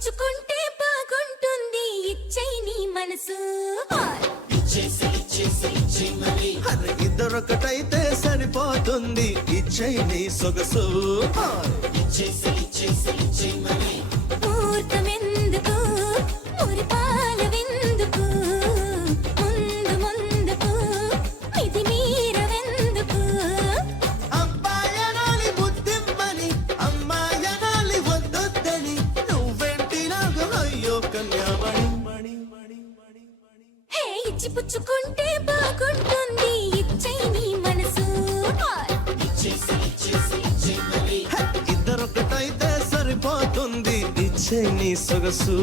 పుచ్చుకుంటే బాగుంటుంది ఇచ్చేయి నీ మనసు అరే ఇద్దరొకటైతే సరిపోతుంది ఇచ్చేయి నీ సొగసు ముహూర్తమెందుకు మురిపాలవెందుకు ముందు ముందుకు ఇది మీరవెందుకు అబ్బాయనాలి బుద్ధిమ్మని అమ్మాయనాలి వద్దొద్దని నువ్వెంటి నాకు అయ్యో కన్యామణి హే ఇచ్చి పుచ్చుకుంటే బాగుంటుంది ఇచ్చేయి నీ మనసు ఇద్దరొకటైతే సరిపోతుంది ఇచ్చేయి నీ సొగసు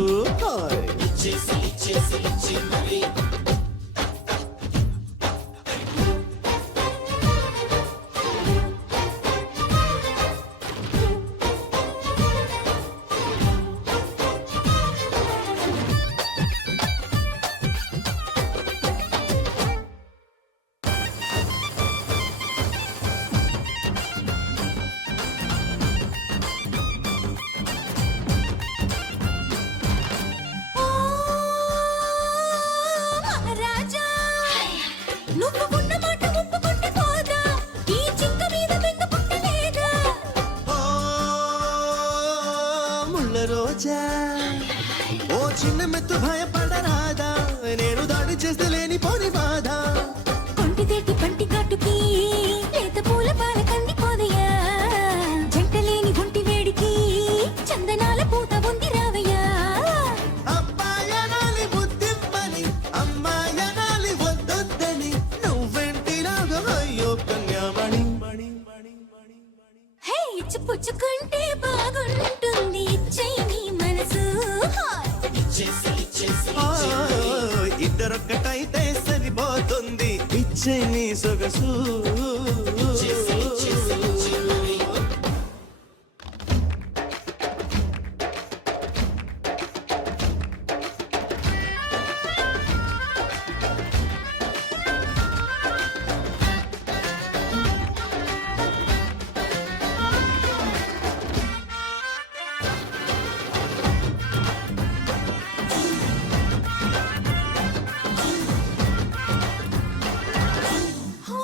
ఓ మహారాజా నువ్వు ఉన్న మాట ఒప్పుకుంటే పోదా ఈ చింక మీద బెంగ పుట్టలేదా ఓ ముళ్ళ రోజా ఓ చిన్న మెత్తు భయపడరాదా నేను దాడి చేస్తే లేని పోని బాధ కొంటిదేటి పంటి కాటుకి లేత పూల పాల కంది పోదయ్యా జంట లేని ఒంటి వేడికి చందనాల పూత ఉంది రావయ్యా అబ్బాయనాలి బుద్ధిమ్మని అమ్మాయనాలి వద్దొద్దని నువ్వెంటి నాకు అయ్యో కన్యామణి హే ఇచ్చి పుచ్చుకుంటే బాగుంటుంది ఇచ్చేయి నీ మనసు ఇద్దరొక్కటైతే సరిపోతుంది ఇచ్చేయి నీ సొగసు ఓ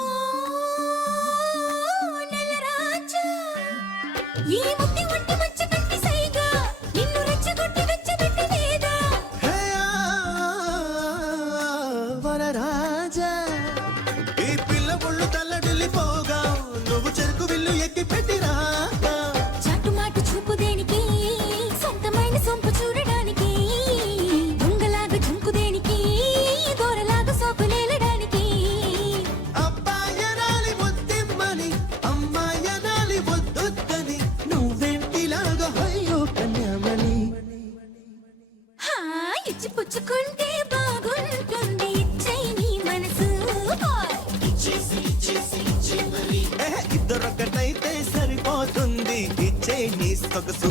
నెలరాజా ఈ ముత్తి ఒంటి మచ్చ కట్టి సైగా నిన్ను రెచ్చగొట్టి వెచ్చబెట్టి వేదా హే వరరాజా ఈ పిల్ల ఒళ్ళు తల్లడిల్లిపోగా నువ్వు చెరుకు విల్లు ఎక్కి పెట్టిరా చాటుమాటు చూపు దేనికి సొంతమైన సొంపు చూడడానికి దొంగలాగా జుంకు దేనికి దూరలాగా సోకులేలడానికి అబ్బాయనాలి బుద్ధిమ్మని అమ్మాయనాలి వద్దొద్దని నువ్వెంటిలాగా అయ్యో కన్యామణి హా ఇచ్చి పుచ్చుకుంటే బాగుంటుంది ఇచ్చేయి నీ మనసు ఇద్దరొకటైతే సరిపోతుంది ఇచ్చేయి నీ సొగసు